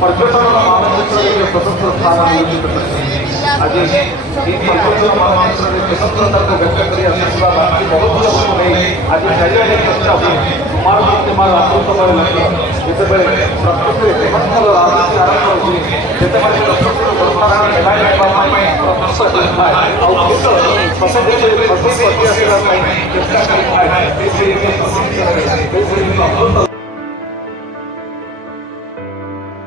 पर्यटन स्वतंत्र स्थान आज स्वतंत्रता व्यक्त कर बहुत लोग आज चारिड़े चर्चा हुए सुमार आतृत लगे जिते प्रकृति देहत्तर राजनीति आरंभ हुए जिते प्रकृति